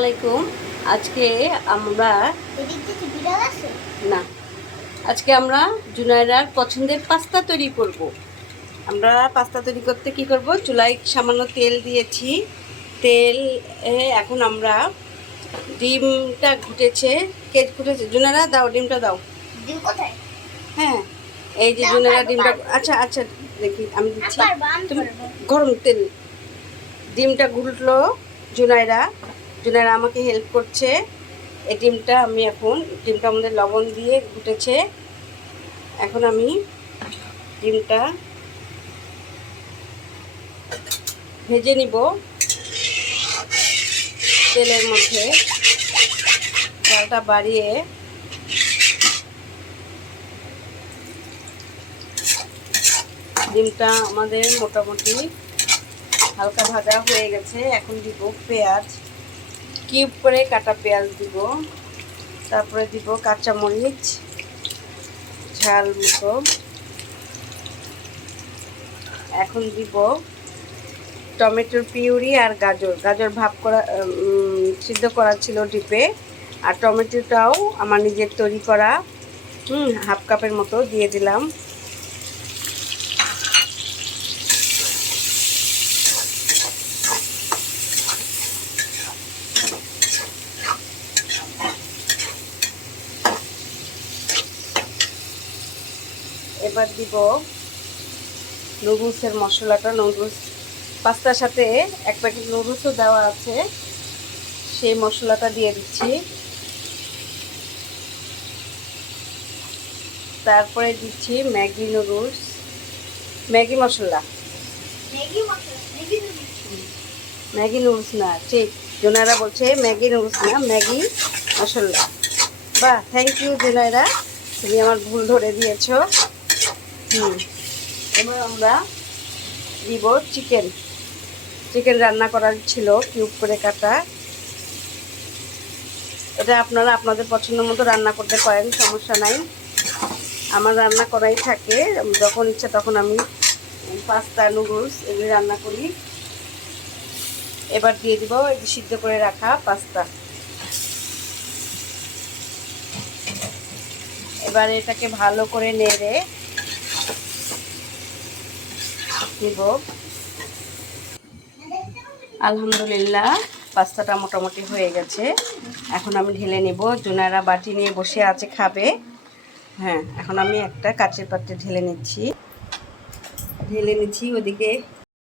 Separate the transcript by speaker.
Speaker 1: আলাইকুম। আজকে আমরা না আজকে আমরা জুনাইরার পছন্দের পাস্তা তৈরি করব। আমরা পাস্তা তৈরি করতে কি করব? চুলায় সামান্য তেল দিয়েছি। তেল এখন আমরা ডিমটা ঘুটেছে। কে ঘুটেছে? জুনারা দাও ডিমটা দাও। হ্যাঁ এই যে জুনারা ডিমটা আচ্ছা আচ্ছা দেখি আমি দিচ্ছি। তুমি গরম তেল। ডিমটা ঘুটলো জুনাইরা জুনাইরা আমাকে হেল্প করছে। এই ডিমটা আমি এখন ডিমটা আমাদের লবণ দিয়ে ঘুটেছে। এখন আমি ডিমটা ভেজে নিব। তেলের মধ্যে চালটা বাড়িয়ে ডিমটা আমাদের মোটামুটি হালকা ভাজা হয়ে গেছে। এখন দিব পেঁয়াজ। কিউব করে কাটা পেঁয়াজ দিব। তারপরে দিব কাঁচামরিচ, ঝাল মতো। এখন দিব টমেটোর পিউরি আর গাজর। গাজর ভাপ করা সিদ্ধ করা ছিল ডিপে। আর টমেটোটাও আমার নিজের তৈরি করা, হুম, হাফ কাপের মতো দিয়ে দিলাম। এবার দিব নুডলসের মশলাটা নুডলস পাস্তার সাথে এক প্যাকেট নুডলসও দেওয়া আছে। সেই মশলাটা দিয়ে দিচ্ছি। তারপরে দিচ্ছি Maggi noodles Maggi masala.
Speaker 2: Maggi noodles
Speaker 1: না ঠিক। জোনারা বলছে ম্যাগি নুডলস না ম্যাগি মশলা। বাহ থ্যাংক ইউ জোনারা তুমি আমার ভুল ধরে দিয়েছ। হুম। এবার আমরা দিব চিকেন চিকেন রান্না করার ছিল কিউব করে কাটা। এটা আপনারা আপনাদের পছন্দ মতো রান্না করতে পারেন, সমস্যা নাই। আমার রান্না করাই থাকে, যখন ইচ্ছা তখন আমি পাস্তা নুডলস এগুলি রান্না করি। এবার দিয়ে দিব সিদ্ধ করে রাখা পাস্তা। এবার এটাকে ভালো করে নেড়ে দিব। আলহামদুলিল্লাহ, পাস্তাটা মোটামুটি হয়ে গেছে। এখন আমি ঢেলে নেব। জুনারা বাটি নিয়ে বসে আছে, খাবে। হ্যাঁ এখন আমি একটা কাচের পাত্রে ঢেলে নিচ্ছি। ঢেলে নিচ্ছি, ওদিকে